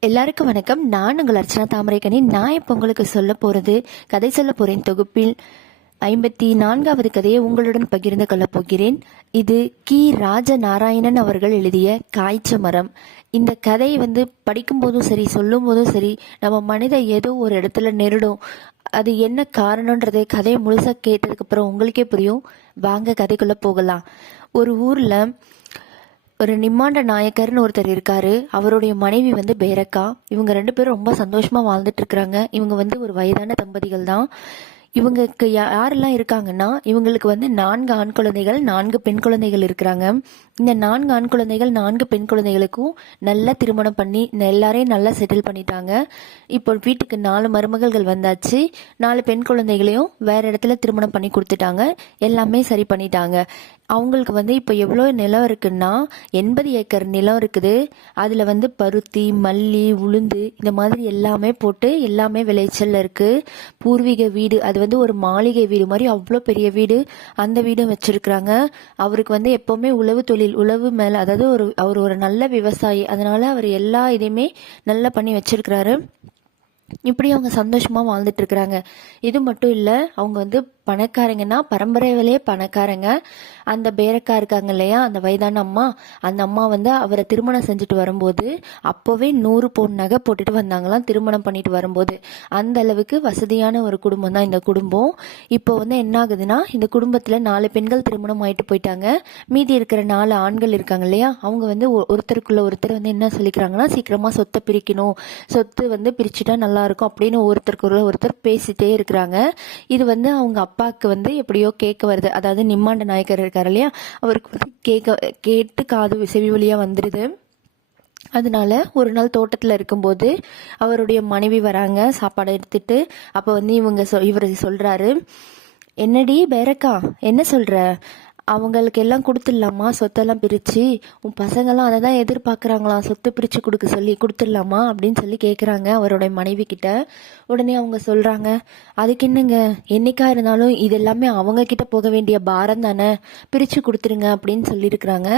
எல்லாருக்கும் வணக்கம். நான் உங்கள் அர்ச்சனா தாமரைக்கணி நான் இப்போ உங்களுக்கு சொல்ல போகிறது கதை சொல்ல போகிறேன் தொகுப்பில். ஐம்பத்தி நான்காவது கதையை உங்களுடன் பகிர்ந்து கொள்ளப் போகிறேன். இது கி. ராஜ நாராயணன் அவர்கள் எழுதிய காய்ச்ச மரம். இந்த கதை வந்து படிக்கும்போதும் சரி சொல்லும் போதும் சரி நம்ம மனித ஏதோ ஒரு இடத்துல நெருடும். அது என்ன காரணன்றது கதையை முழுசாக கேட்டதுக்கப்புறம் உங்களுக்கே புரியும். வாங்க கதைக்குள்ளே போகலாம். ஒரு ஊரில் ஒரு நிம்மாண்ட நாயக்கர்னு ஒருத்தர் இருக்காரு. அவருடைய மனைவி வந்து பேரக்கா. இவங்க ரெண்டு பேரும் ரொம்ப சந்தோஷமா வாழ்ந்துட்டு இருக்கிறாங்க. இவங்க வந்து ஒரு வயதான தம்பதிகள் தான். இவங்களுக்கு யாரெல்லாம் இருக்காங்கன்னா இவங்களுக்கு வந்து நான்கு ஆண் குழந்தைகள் நான்கு பெண் குழந்தைகள் இருக்கிறாங்க. இந்த நான்கு ஆண் குழந்தைகள் நான்கு பெண் குழந்தைகளுக்கும் நல்லா திருமணம் பண்ணி எல்லாரையும் நல்லா செட்டில் பண்ணிட்டாங்க. இப்போ வீட்டுக்கு நாலு மருமகள்கள் வந்தாச்சு. நாலு பெண் குழந்தைகளையும் வேற இடத்துல திருமணம் பண்ணி கொடுத்துட்டாங்க. எல்லாமே சரி பண்ணிட்டாங்க. அவங்களுக்கு வந்து இப்போ எவ்வளோ நிலம் இருக்குன்னா எண்பது ஏக்கர் நிலம் இருக்குது. அதில் வந்து பருத்தி மல்லி உளுந்து இந்த மாதிரி எல்லாமே போட்டு எல்லாமே விளைச்சல் இருக்குது பூர்வீக வீடு அது வந்து ஒரு மாளிகை வீடு மாதிரி அவ்வளோ பெரிய வீடு அந்த வீடும் வச்சுருக்குறாங்க. அவருக்கு வந்து எப்போவுமே உழவு தொழில் உழவு மேலே அதாவது ஒரு அவர் ஒரு நல்ல விவசாயி. அதனால் அவர் எல்லா இதையுமே நல்லா பண்ணி வச்சுருக்கிறாரு. இப்படி அவங்க சந்தோஷமாக வாழ்ந்துட்டு இருக்கிறாங்க. இது மட்டும் இல்லை அவங்க வந்து பணக்காரங்கன்னா பரம்பரையிலேயே பணக்காரங்க. அந்த பேரக்கா இருக்காங்க இல்லையா அந்த வயதான அம்மா அந்த அம்மா வந்து அவரை திருமணம் செஞ்சுட்டு வரும்போது அப்போவே நூறு பவுன் நகை போட்டுட்டு வந்தாங்களாம் திருமணம் பண்ணிட்டு வரும்போது. அந்த அளவுக்கு வசதியான ஒரு குடும்பம் தான் இந்த குடும்பம். இப்போ வந்து என்ன ஆகுதுன்னா இந்த குடும்பத்தில் நாலு பெண்கள் திருமணம் ஆயிட்டு போயிட்டாங்க. மீதி இருக்கிற நாலு ஆண்கள் இருக்காங்க இல்லையா அவங்க வந்து ஒ- ஒருத்தருக்குள்ள ஒருத்தர் வந்து என்ன சொல்லிக்கிறாங்கன்னா சீக்கிரமாக சொத்தை பிரிக்கணும். சொத்து வந்து பிரிச்சுட்டா நல்லா இருக்கும் அப்படின்னு ஒருத்தருக்குள்ள ஒருத்தர் பேசிட்டே இருக்கிறாங்க. இது வந்து அவங்க அப்பாவுக்கு வந்து எப்படியோ கேட்க வருது. அதாவது நிம்மாண்ட நாயக்கர் இருக்காரு இல்லையா? அவருக்கு வந்து கேட்க கேட்டு காது செவி வழியாக வந்துடுது அதனால ஒரு நாள் தோட்டத்தில் இருக்கும்போது அவருடைய மனைவி வராங்க. சாப்பாடு எடுத்துட்டு அப்போ வந்து இவங்க சொ இவர் சொல்கிறாரு என்னடி பேரக்கா என்ன சொல்கிற அவங்களுக்கு எல்லாம் கொடுத்துடலாமா? சொத்தெல்லாம் பிரித்து உன் பசங்கெல்லாம் அதை தான் எதிர்பார்க்குறாங்களாம். சொத்து பிரித்து கொடுக்க சொல்லி கொடுத்துடலாமா? அப்படின்னு சொல்லி கேட்குறாங்க அவருடைய மனைவி கிட்ட. உடனே அவங்க சொல்கிறாங்க அதுக்கு என்னங்க? என்னைக்கா இருந்தாலும் இது எல்லாமே அவங்கக்கிட்ட போக வேண்டிய பாரம் தானே? பிரித்து கொடுத்துருங்க அப்படின்னு சொல்லியிருக்கிறாங்க.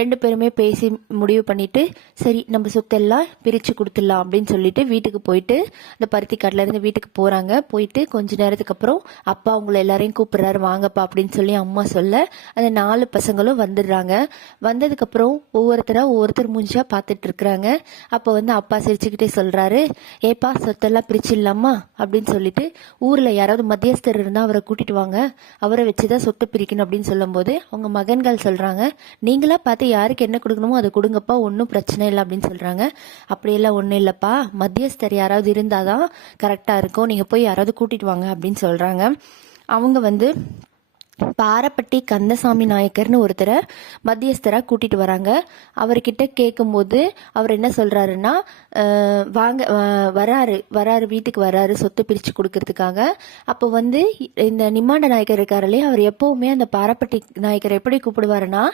ரெண்டு பேருமே பேசி முடிவு பண்ணிவிட்டு சரி நம்ம சொத்தெல்லாம் பிரித்து கொடுத்துடலாம் அப்படின்னு சொல்லிட்டு வீட்டுக்கு போயிட்டு அந்த பருத்தி காட்டிலேருந்து வீட்டுக்கு போகிறாங்க போயிட்டு கொஞ்ச நேரத்துக்கு அப்புறம் அப்பா அவங்கள எல்லாரையும் கூப்பிட்றாரு. வாங்கப்பா அப்படின்னு சொல்லி அம்மா சொல்ல அந்த நாலு பசங்களும் வந்துடுறாங்க. வந்ததுக்கப்புறம் ஒவ்வொருத்தராக ஒவ்வொருத்தர் மூஞ்சியாக பார்த்துட்டு இருக்கிறாங்க. அப்போ வந்து அப்பா சிரிச்சுக்கிட்டே சொல்கிறாரு ஏப்பா சொத்தெல்லாம் பிரிச்சிடலாமா? அப்படின்னு சொல்லிட்டு ஊரில் யாராவது மத்தியஸ்தர் இருந்தால் அவரை கூட்டிட்டு வாங்க. அவரை வச்சு தான் சொத்தை பிரிக்கணும் அப்படின்னு சொல்லும்போது அவங்க மகன்கள் சொல்கிறாங்க நீங்களாக பார்த்து யாருக்கு என்ன கொடுக்கணுமோ அதை கொடுங்கப்பா ஒன்றும் பிரச்சனை இல்லை அப்படின்னு சொல்கிறாங்க அப்படியெல்லாம் ஒன்றும் இல்லைப்பா மத்தியஸ்தர் யாராவது இருந்தால் தான் கரெக்டாக இருக்கும். நீங்கள் போய் யாராவது கூட்டிட்டு வாங்க அப்படின்னு சொல்கிறாங்க அவங்க வந்து பாரப்பட்டி கந்தசாமி நாயக்கர்னு ஒருத்தரை மத்தியஸ்தராக கூட்டிகிட்டு வராங்க. அவர்கிட்ட கேட்கும்போது அவர் என்ன சொல்கிறாருன்னா வாங்க வராரு வராரு வீட்டுக்கு வராரு சொத்து பிரித்து கொடுக்கறதுக்காக. அப்போ வந்து இந்த நிம்மாண்ட நாயக்கர் இருக்காரலே அவர் எப்போவுமே அந்த பாரப்பட்டி நாயக்கர் எப்படி கூப்பிடுவாருன்னா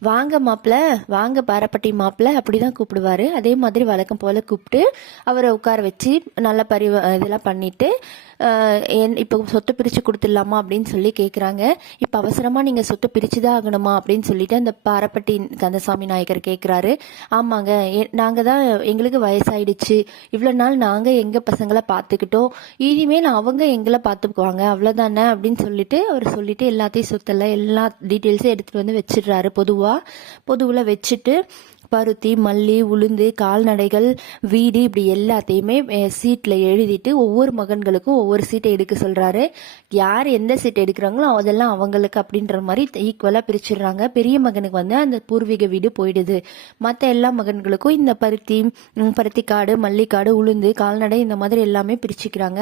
வாங்க மாப்பிள்ள வாங்க பாரப்பட்டி மாப்பிள்ள அப்படிதான் கூப்பிடுவாரு. அதே மாதிரி வழக்கம் போல் கூப்பிட்டு அவரை உட்கார வச்சு நல்ல பரிவ இதெல்லாம் பண்ணிவிட்டு என்- இப்போ சொத்து பிரித்து கொடுத்துடலாமா? அப்படின்னு சொல்லி கேட்குறாங்க இப்போ அவசரமாக நீங்கள் சொத்தை சொத்து பிரிச்சுதான் ஆகணுமா அப்படின்னு சொல்லிட்டு அந்த பாரப்பட்டி கந்தசாமி நாயக்கர் கேட்குறாரு ஆமாங்க. எ- தான் எங்களுக்கு வயசாயிடுச்சு. இவ்வளோ நாள் நாங்கள் எங்கள் பசங்களை பார்த்துக்கிட்டோம் இனிமேல் அவங்க எங்களை பார்த்துக்குவாங்க அவ்வளோதானே அப்படின்னு சொல்லிட்டு அவர் சொல்லிட்டு எல்லாத்தையும் சொத்தெல்லாம் எல்லா டீட்டெயில்ஸும் எடுத்துகிட்டு வந்து வச்சிடுறாரு. பொதுவாக பொதுவில் வச்சுட்டு பருத்தி மல்லி உளுந்து கால்நடைகள் வீடு இப்படி எல்லாத்தையுமே சீட்டில் எழுதிட்டு ஒவ்வொரு மகன்களுக்கும் ஒவ்வொரு சீட்டை எடுக்க சொல்கிறாரு யார் எந்த சீட்டை எடுக்கிறாங்களோ அதெல்லாம் அவங்களுக்கு அப்படின்ற மாதிரி ஈக்குவலாக பிரிச்சிடுறாங்க. பெரிய மகனுக்கு வந்து அந்த பூர்வீக வீடு போயிடுது. மற்ற எல்லா மகன்களுக்கும் இந்த பருத்தி ம், பருத்திக்காடு மல்லிக்காடு உளுந்து கால்நடை இந்த மாதிரி எல்லாமே பிரிச்சுக்கிறாங்க.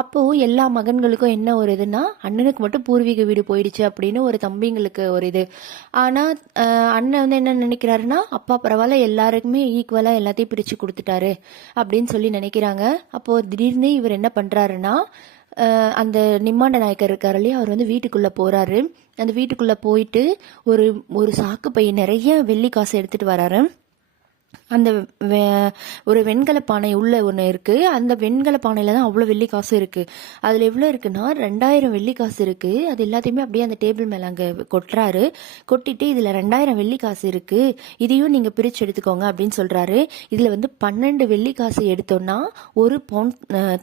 அப்போது எல்லா மகன்களுக்கும் என்ன ஒரு இதுன்னா அண்ணனுக்கு மட்டும் பூர்வீக வீடு போயிடுச்சு அப்படின்னு ஒரு தம்பிங்களுக்கு ஒரு இது. ஆனால் அண்ணன் வந்து என்ன நினைக்கிறாருன்னா அப்பா பரவாயில்ல எல்லாருக்குமே ஈக்குவலாக எல்லாத்தையும் பிரித்து கொடுத்துட்டாரு அப்படின்னு சொல்லி நினைக்கிறாங்க. அப்போது திடீர்னு இவர் என்ன பண்ணுறாருன்னா அந்த நிம்மாண்ட நாயக்கர் இருக்கார் இல்லையா அவர் வந்து வீட்டுக்குள்ளே போகிறாரு அந்த வீட்டுக்குள்ளே போயிட்டு ஒரு ஒரு சாக்கு பையன் நிறைய வெள்ளி காசு எடுத்துகிட்டு வராரு. அந்த ஒரு வெண்கல பானை உள்ள ஒன்று இருக்கு. அந்த வெண்கல பானையில தான் அவ்வளோ வெள்ளி காசு இருக்கு. அதில் எவ்வளோ இருக்குன்னா ரெண்டாயிரம் வெள்ளி காசு இருக்கு. அது எல்லாத்தையுமே அப்படியே அந்த டேபிள் மேலே அங்கே கொட்டுறாரு. கொட்டிட்டு இதில் ரெண்டாயிரம் வெள்ளி காசு இருக்கு. இதையும் நீங்கள் பிரித்து எடுத்துக்கோங்க அப்படின்னு சொல்கிறாரு இதில் வந்து பன்னெண்டு வெள்ளி காசு எடுத்தோம்னா ஒரு பவுன்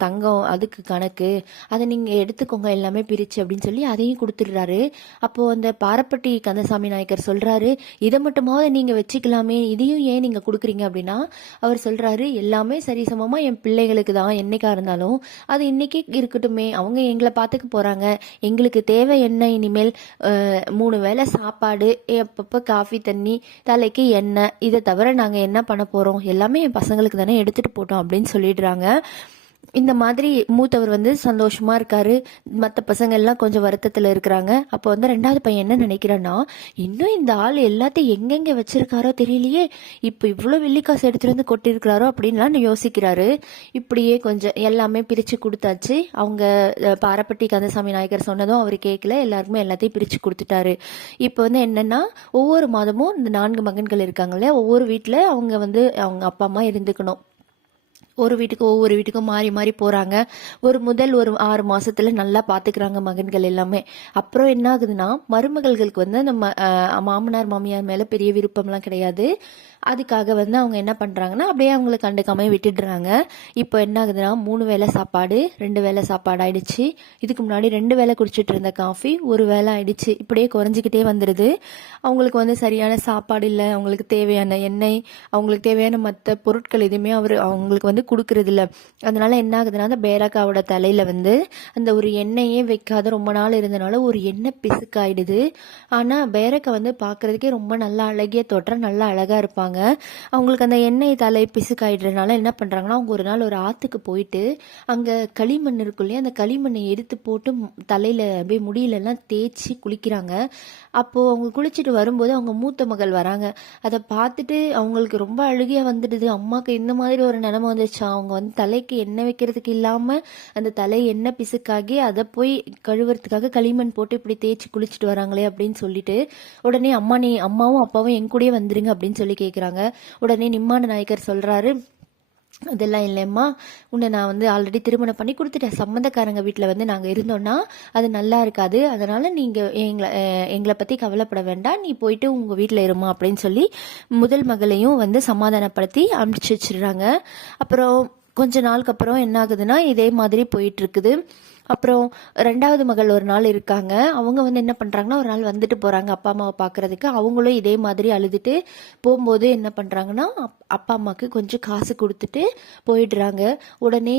தங்கம் அதுக்கு கணக்கு. அதை நீங்கள் எடுத்துக்கோங்க எல்லாமே பிரித்து அப்படின்னு சொல்லி அதையும் கொடுத்துடுறாரு. அப்போ அந்த பாரப்பட்டி கந்தசாமி நாயக்கர் சொல்கிறாரு இதை மட்டுமாவது நீங்கள் வச்சுக்கலாமே. இதையும் ஏன் நீங்கள் கொடுக்க கொடுக்குறீங்க அப்படின்னா அவர் சொல்கிறாரு எல்லாமே சரிசமமாக என் பிள்ளைகளுக்கு தான் என்றைக்காக இருந்தாலும். அது இன்னைக்கு இருக்கட்டுமே அவங்க எங்களை பார்த்துக்க போகிறாங்க எங்களுக்கு தேவை என்ன இனிமேல் மூணு வேளை சாப்பாடு அப்பப்போ காஃபி தண்ணி தலைக்கு எண்ணெய் இதை தவிர நாங்கள் என்ன பண்ண போகிறோம் எல்லாமே என் பசங்களுக்கு தானே எடுத்துகிட்டு போட்டோம் அப்படின்னு சொல்லிடுறாங்க. இந்த மாதிரி மூத்தவர் வந்து சந்தோஷமா இருக்காரு. மற்ற பசங்க எல்லாம் கொஞ்சம் வருத்தத்துல இருக்கிறாங்க. அப்போ வந்து ரெண்டாவது பையன் என்ன நினைக்கிறான்னா இன்னும் இந்த ஆள் எல்லாத்தையும் எங்கெங்க வச்சிருக்காரோ தெரியலையே. இப்போ இவ்வளோ வெள்ளிக்காசு எடுத்துட்டு வந்து கொட்டிருக்கிறாரோ அப்படின்லாம் யோசிக்கிறாரு. இப்படியே கொஞ்சம் எல்லாமே பிரிச்சு கொடுத்தாச்சு. அவங்க பாரப்பட்டி கந்தசாமி நாயக்கர் சொன்னதும் அவர் கேட்கல எல்லாருக்குமே எல்லாத்தையும் பிரிச்சு கொடுத்துட்டாரு. இப்போ வந்து என்னன்னா ஒவ்வொரு மாதமும் இந்த நான்கு மகன்கள் இருக்காங்கல்ல ஒவ்வொரு வீட்டில் அவங்க வந்து அவங்க அப்பா அம்மா இருந்துக்கணும். ஒரு வீட்டுக்கு ஒவ்வொரு வீட்டுக்கும் மாறி மாறி போறாங்க. ஒரு முதல் ஒரு ஆறு மாசத்துல நல்லா பாத்துக்கிறாங்க மகன்கள் எல்லாமே. அப்புறம் என்ன ஆகுதுன்னா மருமகள்களுக்கு வந்து நம்ம மாமனார் மாமியார் மேல பெரிய விருப்பம்லாம் கிடையாது. அதுக்காக வந்து அவங்க என்ன பண்றாங்கன்னா அப்படியே அவங்களை கண்டுக்காம விட்டுடுறாங்க. இப்போ என்ன ஆகுதுன்னா மூணு வேளை சாப்பாடு ரெண்டு வேளை சாப்பாடு ஆயிடுச்சு. இதுக்கு முன்னாடி ரெண்டு வேளை குடிச்சிட்டு இருந்த காஃபி ஒரு வேளை ஆயிடுச்சு. இப்படியே குறைஞ்சிக்கிட்டே வந்துடுது அவங்களுக்கு வந்து சரியான சாப்பாடு இல்லை. அவங்களுக்கு தேவையான எண்ணெய் அவங்களுக்கு தேவையான மற்ற பொருட்கள் எதுவுமே அவர் அவங்களுக்கு வந்து வந்து இல்ல அதனால என்ன ஆகுதுன்னா அந்த பேரக்காவோட தலையில வந்து அந்த ஒரு எண்ணெயே வைக்காத ரொம்ப நாள் இருந்தனால ஒரு எண்ணெய் பிசுக்காயிடுது. ஆனால் பேரக்கா வந்து பார்க்கறதுக்கே ரொம்ப நல்லா அழகிய தோற்றம் நல்லா அழகா இருப்பாங்க. அவங்களுக்கு அந்த எண்ணெய் தலை பிசுக்காயிடுறதுனால என்ன பண்றாங்கன்னா அவங்க ஒரு நாள் ஒரு ஆத்துக்கு போயிட்டு அங்க களிமண் இருக்கும் இல்லையா அந்த களிமண்ணை எடுத்து போட்டு தலையில் தலையில அப்படியே முடியிலெல்லாம் தேய்ச்சி குளிக்கிறாங்க. அப்போ அவங்க குளிச்சுட்டு வரும்போது அவங்க மூத்த மகள் வராங்க. அதை பார்த்துட்டு அவங்களுக்கு ரொம்ப அழுகையா வந்துடுது. அம்மாக்கு இந்த மாதிரி ஒரு நிலைமை வந்துச்சு. அவங்க வந்து தலைக்கு எண்ணெய் வைக்கிறதுக்கு இல்லாம அந்த தலை எண்ணெய் பிசுக்காகி அதை போய் கழுவுறதுக்காக களிமண் போட்டு இப்படி தேய்ச்சி குளிச்சுட்டு வராங்களே அப்படின்னு சொல்லிட்டு உடனே அம்மா நீ அம்மாவும் அப்பாவும் என் கூடயே வந்துருங்க அப்படின்னு சொல்லி கேக்குறாங்க. உடனே நிம்மான நாயக்கர் சொல்றாரு அதெல்லாம் இல்லைம்மா. உன்னை நான் வந்து ஆல்ரெடி திருமணம் பண்ணி கொடுத்துட்டேன். சம்மந்தக்காரங்க வீட்டில் வந்து நாங்கள் இருந்தோன்னா அது நல்லா இருக்காது. அதனால் நீங்கள் எங்களை எங்களை பற்றி கவலைப்பட வேண்டாம். நீ போயிட்டு உங்கள் வீட்டில் இருமா அப்படின்னு சொல்லி முதல் மகளையும் வந்து சமாதானப்படுத்தி அனுப்பிச்சு வச்சிடுறாங்க. அப்புறம் கொஞ்ச நாளுக்கு அப்புறம் என்ன ஆகுதுன்னா இதே மாதிரி போயிட்டு இருக்குது. அப்புறம் ரெண்டாவது மகள் ஒரு நாள் இருக்காங்க. அவங்க வந்து என்ன பண்ணுறாங்கன்னா ஒரு நாள் வந்துட்டு போகிறாங்க அப்பா அம்மாவை பார்க்குறதுக்கு அவங்களும் இதே மாதிரி அழுதுட்டு போகும்போது என்ன பண்ணுறாங்கன்னா அப்- அப்பா அம்மாவுக்கு கொஞ்சம் காசு கொடுத்துட்டு போயிடுறாங்க. உடனே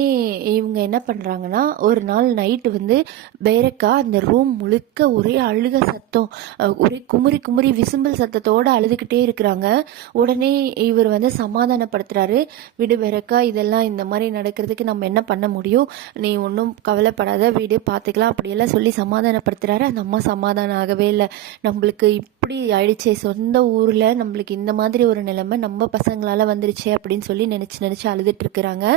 இவங்க என்ன பண்ணுறாங்கன்னா ஒரு நாள் நைட்டு வந்து பேரக்கா அந்த ரூம் முழுக்க ஒரே அழுக சத்தம் ஒரே குமுறி குமுறி விசும்பல் சத்தத்தோடு அழுதுகிட்டே இருக்கிறாங்க. உடனே இவர் வந்து சமாதானப்படுத்துகிறாரு விடு பேரக்கா இதெல்லாம் இந்த மாதிரி நடக்கிறதுக்கு நம்ம என்ன பண்ண முடியும்? நீ ஒன்றும் கவலைப்படாத வீடு பார்த்துக்கலாம் அப்படியெல்லாம் சொல்லி சமாதானப்படுத்துகிறாரு அந்த அம்மா சமாதானம் ஆகவே இல்லை. நம்மளுக்கு இப்படி ஆயிடுச்சே. சொந்த ஊரில் நம்மளுக்கு இந்த மாதிரி ஒரு நிலைமை நம்ம பசங்களால் வந்துருச்சே அப்படின்னு சொல்லி நினச்சி நினச்சி அழுதுட்டு இருக்கிறாங்க.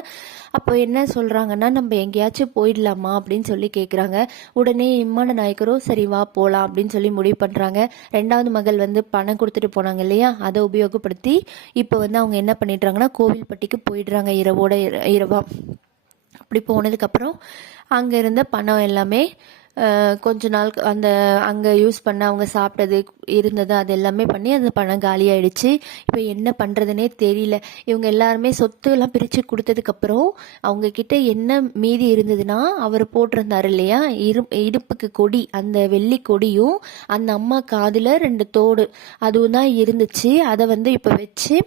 அப்போ என்ன சொல்கிறாங்கன்னா நம்ம எங்கேயாச்சும் போயிடலாமா அப்படின்னு சொல்லி கேட்குறாங்க உடனே இம்மான நாயக்கரும் சரி வா போகலாம் அப்படின்னு சொல்லி முடிவு பண்ணுறாங்க ரெண்டாவது மகள் வந்து பணம் கொடுத்துட்டு போனாங்க இல்லையா? அதை உபயோகப்படுத்தி இப்போ வந்து அவங்க என்ன பண்ணிடுறாங்கன்னா கோவில்பட்டிக்கு போயிடுறாங்க இரவோட இர- இரவா. அப்படி போனதுக்கப்புறம் அங்கே இருந்த பணம் எல்லாமே கொஞ்ச நாள் அந்த அங்கே யூஸ் பண்ண அவங்க சாப்பிட்டது இருந்தது அது எல்லாமே பண்ணி அந்த பணம் காலியாயிடுச்சு இப்போ என்ன பண்ணுறதுனே தெரியல. இவங்க எல்லாருமே சொத்துலாம் பிரித்து கொடுத்ததுக்கப்புறம் அவங்கக்கிட்ட என்ன மீதி இருந்ததுன்னா அவர் போட்டிருந்தாரு இல்லையா? இரு இடுப்புக்கு கொடி அந்த வெள்ளி கொடியும் அந்த அம்மா காதில் ரெண்டு தோடு அதுவும் தான் இருந்துச்சு. அதை வந்து இப்போ வச்சு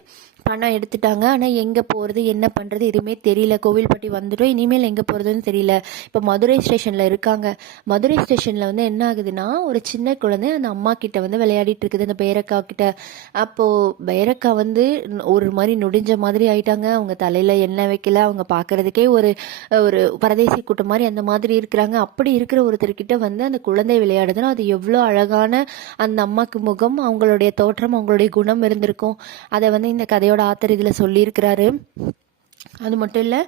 பணம் எடுத்துட்டாங்க. ஆனால் எங்கே போகிறது என்ன பண்ணுறது எதுவுமே தெரியல. கோவில்பட்டி வந்துட்டோம். இனிமேல் எங்கே போகிறதுன்னு தெரியல. இப்போ மதுரை ஸ்டேஷனில் இருக்காங்க. மதுரை ஸ்டேஷனில் வந்து என்ன ஆகுதுன்னா ஒரு சின்ன குழந்தை அந்த அம்மா கிட்ட வந்து விளையாடிட்டு இருக்குது. அந்த பேரக்கா கிட்ட. அப்போது பேரக்கா வந்து ஒரு மாதிரி நொடிஞ்ச மாதிரி ஆயிட்டாங்க. அவங்க தலையில் எண்ணெய் வைக்கல. அவங்க பார்க்கறதுக்கே ஒரு ஒரு பரதேசி கூட்டம் மாதிரி அந்த மாதிரி இருக்கிறாங்க. அப்படி இருக்கிற ஒருத்தர்கிட்ட வந்து அந்த குழந்தை விளையாடுதுன்னா அது எவ்வளோ அழகான அந்த அம்மாக்கு முகம் அவங்களுடைய தோற்றம் அவங்களுடைய குணம் இருந்திருக்கும். அதை வந்து இந்த கதையோட ஆத்தர் இதில் சொல்லியிருக்கிறாரு. அது மட்டும் இல்லை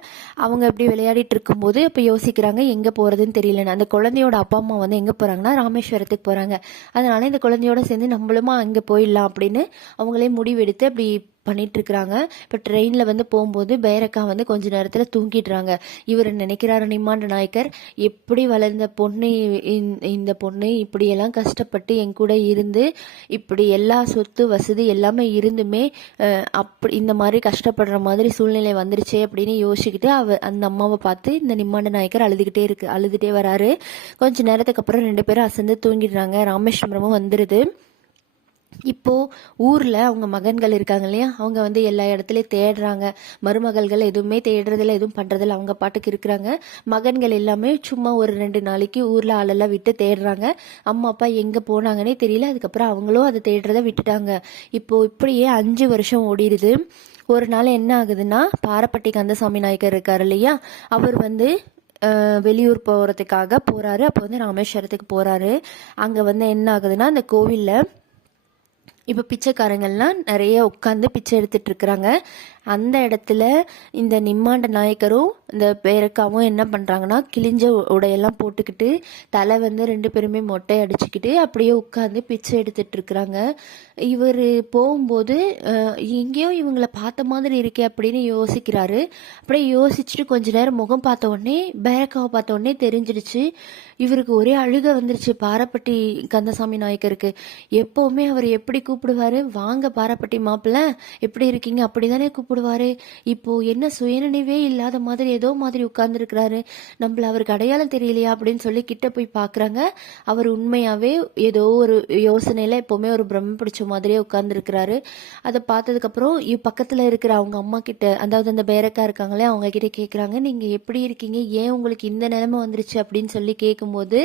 அவங்க அப்படி விளையாடிட்டு இருக்கும்போது இப்போ யோசிக்கிறாங்க எங்கே போகிறதுன்னு தெரியலன்னு. அந்த குழந்தையோட அப்பா அம்மா வந்து எங்கே போகிறாங்கன்னா ராமேஸ்வரத்துக்கு போகிறாங்க அதனால இந்த குழந்தையோட சேர்ந்து நம்மளுமா அங்கே போயிடலாம் அப்படின்னு அவங்களே முடிவெடுத்து அப்படி பண்ணிட்டுருக்குறாங்க. இப்போ ட்ரெயினில் வந்து போகும்போது பேரக்கா வந்து கொஞ்ச நேரத்தில் தூங்கிடுறாங்க. இவர் நினைக்கிறாரு நிம்மாண்ட நாயக்கர் எப்படி வளர்ந்த பொண்ணு இந்த- பொண்ணு இப்படியெல்லாம் கஷ்டப்பட்டு என் கூட இருந்து இப்படி எல்லா சொத்து வசதி எல்லாமே இருந்துமே அப்படி இந்த மாதிரி கஷ்டப்படுற மாதிரி சூழ்நிலை வந்துருச்சே அப்படின்னு யோசிச்சுக்கிட்டு அவ அந்த அம்மாவை பார்த்து இந்த நிம்மாண்ட நாயக்கர் அழுதுகிட்டே இருக்கு அழுதுகிட்டே வராரு. கொஞ்ச நேரத்துக்கு அப்புறம் ரெண்டு பேரும் அசந்து தூங்கிடுறாங்க. ராமேஸ்வரமும் வந்துடுது இப்போ ஊரில் அவங்க மகன்கள் இருக்காங்க இல்லையா? அவங்க வந்து எல்லா இடத்துலையும் தேடுறாங்க. மருமகள்கள் எதுவுமே தேடுறதில்ல எதுவும் பண்ணுறதில்ல அவங்க பாட்டுக்கு இருக்கிறாங்க. மகன்கள் எல்லாமே சும்மா ஒரு ரெண்டு நாளைக்கு ஊரில் ஆளெல்லாம் விட்டு தேடுறாங்க. அம்மா அப்பா எங்கே போனாங்கன்னே தெரியல. அதுக்கப்புறம் அவங்களும் அதை தேடுறத விட்டுட்டாங்க. இப்போது இப்படியே அஞ்சு வருஷம் ஓடிடுது. ஒரு நாள் என்ன ஆகுதுன்னா பாரப்பட்டி கந்தசாமி நாயக்கர் இருக்கார் இல்லையா? அவர் வந்து வெளியூர் போகிறதுக்காக போகிறாரு அப்போ வந்து ராமேஸ்வரத்துக்கு போகிறாரு அங்கே வந்து என்ன ஆகுதுன்னா அந்த கோவிலில் இப்போ பிச்சைக்காரங்கள்லாம் நிறைய உட்காந்து பிச்சை எடுத்துட்டு இருக்கிறாங்க. அந்த இடத்துல இந்த நிம்மாண்ட நாயக்கரும் இந்த பேரக்காவும் என்ன பண்ணுறாங்கன்னா கிழிஞ்ச உடையெல்லாம் போட்டுக்கிட்டு தலை வந்து ரெண்டு பேருமே மொட்டை அடிச்சுக்கிட்டு அப்படியே உட்காந்து பிச்சை எடுத்துட்டு இருக்கிறாங்க. இவர் போகும்போது எங்கேயோ இவங்கள பார்த்த மாதிரி இருக்கே அப்படின்னு யோசிக்கிறாரு. அப்படியே யோசிச்சுட்டு கொஞ்ச நேரம் முகம் பார்த்த உடனே பேரக்காவை பார்த்த உடனே தெரிஞ்சிடுச்சு. இவருக்கு ஒரே அழுக வந்துருச்சு. பாரப்பட்டி கந்தசாமி நாயக்கருக்கு. எப்போவுமே அவர் எப்படி கூப்பிடுவாரு. வாங்க பாரப்பட்டி மாப்பிள்ள எப்படி இருக்கீங்க? அப்படி தானே கூப்பிடுவாரு. இப்போ என்ன சுயநினைவே இல்லாத மாதிரி ஏதோ மாதிரி உட்கார்ந்துருக்கிறாரு. நம்மள அவருக்கு அடையாளம் தெரியலையா அப்படின்னு சொல்லி கிட்ட போய் பார்க்குறாங்க அவர் உண்மையாகவே ஏதோ ஒரு யோசனையில் எப்போவுமே ஒரு பிரம்ம பிடிச்ச மாதிரியே உட்கார்ந்துருக்கிறாரு. அதை பார்த்ததுக்கப்புறம் பக்கத்தில் இருக்கிற அவங்க அம்மா கிட்ட அதாவது அந்த பேரக்கா இருக்காங்களே அவங்க கிட்ட கேட்குறாங்க நீங்கள் எப்படி இருக்கீங்க? ஏன் உங்களுக்கு இந்த நிலைமை வந்துருச்சு? அப்படின்னு சொல்லி கேட்கும்போது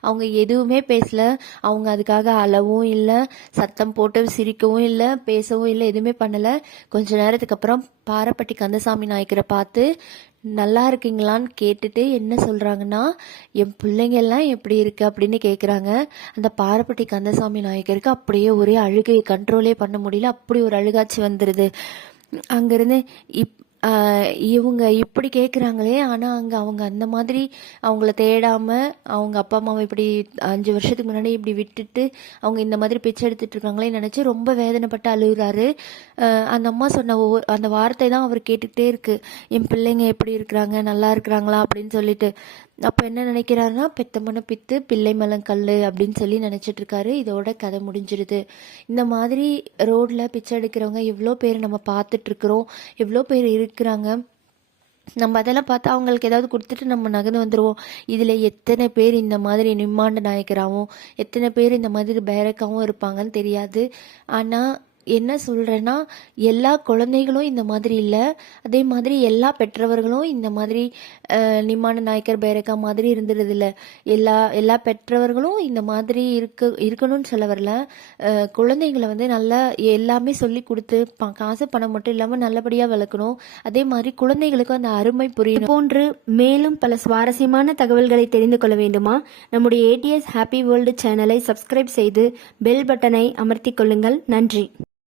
அவங்க எதுவுமே பேசல. அவங்க அதுக்காக அளவும் இல்லை. சத்தம் போட்டு சிரிக்கவும் இல்லை பேசவும் இல்லை எதுவுமே பண்ணலை. கொஞ்ச நேரத்துக்கு அப்புறம் பாரப்பட்டி கந்தசாமி நாயக்கரை பார்த்து நல்லா இருக்கீங்களான்னு கேட்டுட்டு என்ன சொல்கிறாங்கன்னா என் பிள்ளைங்க எல்லாம் எப்படி இருக்கு? அப்படின்னு கேட்குறாங்க அந்த பாரப்பட்டி கந்தசாமி நாயக்கருக்கு அப்படியே ஒரே அழுகை கண்ட்ரோலே பண்ண முடியல. அப்படி ஒரு அழுகாட்சி வந்துடுது அங்கேருந்து இப் இவங்க இப்படி கேட்குறாங்களே ஆனால் அங்கே அவங்க அந்த மாதிரி அவங்கள தேடாமல் அவங்க அப்பா அம்மாவை இப்படி அஞ்சு வருஷத்துக்கு முன்னாடி இப்படி விட்டுட்டு அவங்க இந்த மாதிரி பிச்சை எடுத்துகிட்டு இருக்காங்களே நினச்சி ரொம்ப வேதனைப்பட்டு அழுகுறாரு. அந்த அம்மா சொன்ன ஒவ்வொரு அந்த வார்த்தை தான் அவர் கேட்டுக்கிட்டே இருக்குது என் பிள்ளைங்க எப்படி இருக்கிறாங்க நல்லா இருக்கிறாங்களா அப்படின்னு சொல்லிட்டு. அப்போ என்ன நினைக்கிறாருன்னா பெத்தம்மன பித்து பிள்ளை மலம் அப்படின்னு சொல்லி நினச்சிட்ருக்காரு. இதோட கதை முடிஞ்சிருது. இந்த மாதிரி ரோட்ல பிச்சை எடுக்கிறவங்க எவ்வளோ பேர் நம்ம பார்த்துட்டு இருக்கிறோம் எவ்வளோ பேர் இருக்கிறாங்க நம்ம அதெல்லாம் பார்த்தா அவங்களுக்கு ஏதாவது கொடுத்துட்டு நம்ம நகர்ந்து வந்துடுவோம் இதில் எத்தனை பேர் இந்த மாதிரி நிம்மாண்ட நாயக்கராகவும் எத்தனை பேர் இந்த மாதிரி பேரக்காவும் இருப்பாங்கன்னு தெரியாது. ஆனால் என்ன சொல்கிறேன்னா எல்லா குழந்தைகளும் இந்த மாதிரி இல்லை. அதே மாதிரி எல்லா பெற்றவர்களும் இந்த மாதிரி நிமான நாயக்கர் பேரக்கா மாதிரி இருந்துடுறது இல்லை. எல்லா எல்லா பெற்றவர்களும் இந்த மாதிரி இருக்க இருக்கணும்னு சொல்ல வரல. குழந்தைங்களை வந்து நல்லா எல்லாமே சொல்லி கொடுத்து ப- காசு பணம் மட்டும் இல்லாமல் நல்லபடியாக வளர்க்கணும். அதே மாதிரி குழந்தைகளுக்கும் அந்த அருமை புரியணும். போன்று மேலும் பல சுவாரஸ்யமான தகவல்களை தெரிந்து கொள்ள வேண்டுமா? நம்முடைய ஏடிஎஸ் ஹாப்பி வேர்ல்டு சேனலை சப்ஸ்கிரைப் செய்து பெல் பட்டனை அமர்த்திக் கொள்ளுங்கள். நன்றி.